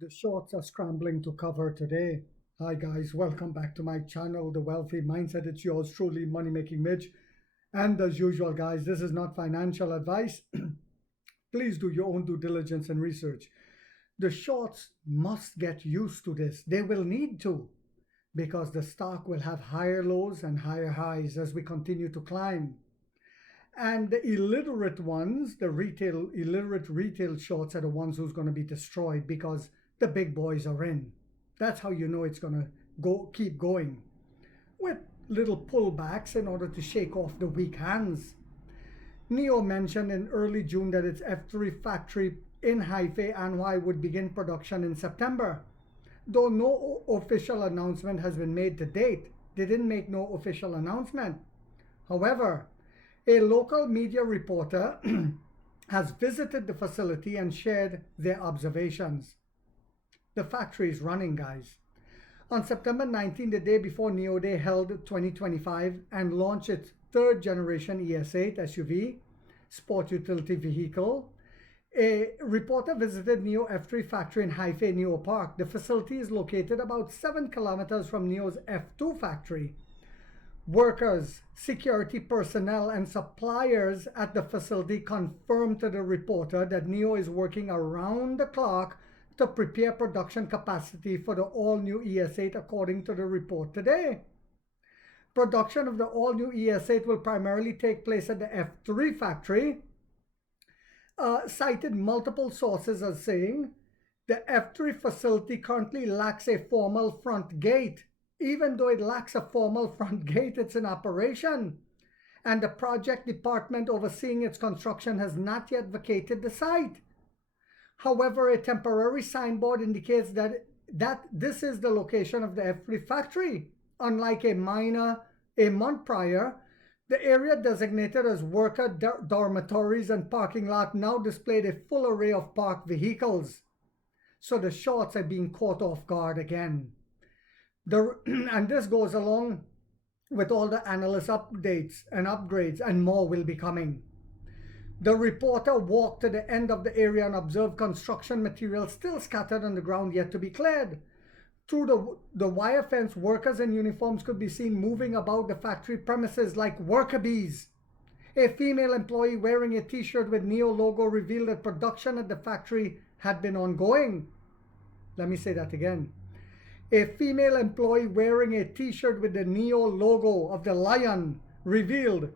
The shorts are scrambling to cover today. Hi guys, welcome back to my channel, The Wealthy Mindset. It's yours truly, Money Making Mitch. And as usual, guys, this is not financial advice. Please do your own due diligence and research. The shorts must get used to this. They will need to, because the stock will have higher lows and higher highs as we continue to climb. And the illiterate ones, the illiterate retail shorts are the ones who's going to be destroyed because the big boys are in. That's how you know it's going to keep going, with little pullbacks in order to shake off the weak hands. Nio mentioned in early June that its F3 factory in Haifa, Anhui would begin production in September. Though no official announcement has been made to date, they didn't make no official announcement. However, a local media reporter has visited the facility and shared their observations. The factory is running, guys. On September 19, the day before Nio Day held 2025 and launched its third generation ES8 SUV, sport utility vehicle, a reporter visited Nio F3 factory in Haifa Neo Park. The facility is located about 7 kilometers from Nio's F2 factory. Workers, security personnel, and suppliers at the facility confirmed to the reporter that Nio is working around the clock to prepare production capacity for the all-new ES8 according to the report today. Production of the all-new ES8 will primarily take place at the F3 factory. Cited multiple sources as saying the F3 facility currently lacks a formal front gate. Even though it lacks a formal front gate, it's in operation. And the project department overseeing its construction has not yet vacated the site. However, a temporary signboard indicates that this is the location of the F3 factory. Unlike a month prior, the area designated as worker dormitories and parking lot now displayed a full array of parked vehicles. So the shorts are being caught off guard again. And this goes along with all the analyst updates and upgrades, and more will be coming. The reporter walked to the end of the area and observed construction materials still scattered on the ground yet to be cleared. Through the wire fence, workers in uniforms could be seen moving about the factory premises like worker bees. A female employee wearing a t-shirt with Nio logo revealed that production at the factory had been ongoing. Let me say that again. A female employee wearing a t-shirt with the Nio logo of the lion revealed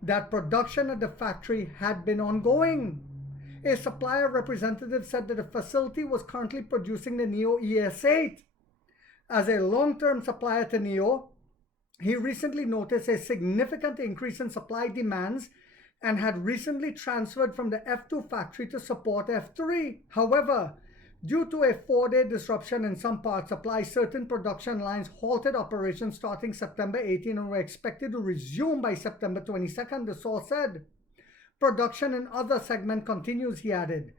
that production at the factory had been ongoing. A supplier representative said that the facility was currently producing the Nio ES8. As a long-term supplier to Nio, he recently noticed a significant increase in supply demands and had recently transferred from the F2 factory to support F3. However, due to a 4-day disruption in some parts supply, certain production lines halted operations starting September 18 and were expected to resume by September 22nd, the source said. Production in other segment continues, he added.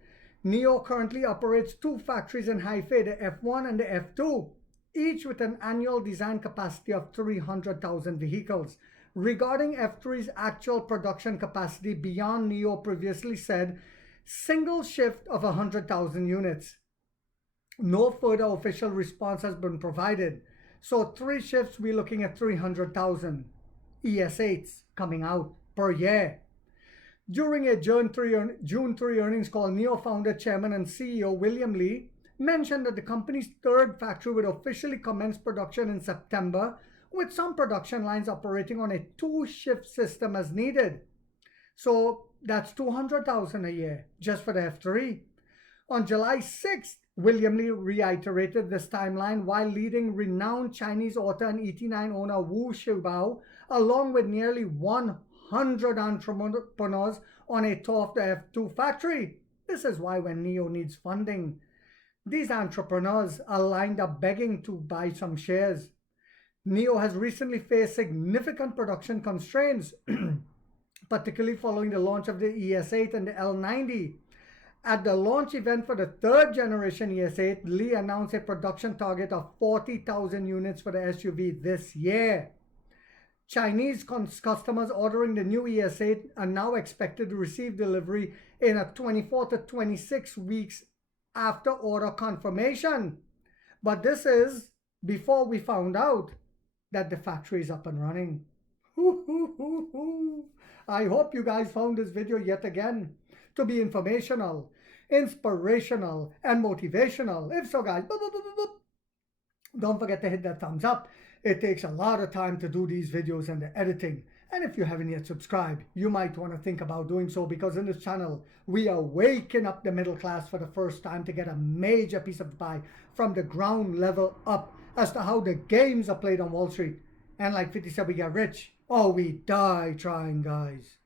Nio currently operates 2 factories in Haifa, the F1 and the F2, each with an annual design capacity of 300,000 vehicles. Regarding F3's actual production capacity, beyond Nio previously said, single shift of 100,000 units. No further official response has been provided. So 3 shifts, we're looking at 300,000 ES8s coming out per year. During a June 3 earnings call, Nio founder, chairman, and CEO William Li mentioned that the company's third factory would officially commence production in September, with some production lines operating on a 2-shift system as needed. So that's 200,000 a year just for the F3. On July 6th, William Li reiterated this timeline while leading renowned Chinese author and ET9 owner Wu Shibao, along with nearly 100 entrepreneurs, on a tour of the F2 factory. This is why when Nio needs funding, these entrepreneurs are lined up begging to buy some shares. Nio has recently faced significant production constraints, particularly following the launch of the ES8 and the L90. At the launch event for the third generation ES8, Li announced a production target of 40,000 units for the SUV this year. Chinese customers ordering the new ES8 are now expected to receive delivery in a 24 to 26 weeks after order confirmation. But this is before we found out that the factory is up and running. I hope you guys found this video yet again to be informational, inspirational, and motivational. If so, guys, don't forget to hit that thumbs up. It takes a lot of time to do these videos and the editing. And if you haven't yet subscribed, you might want to think about doing so, because in this channel, we are waking up the middle class for the first time to get a major piece of the pie from the ground level up as to how the games are played on Wall Street. And like 50 said, we get rich or we die trying, guys.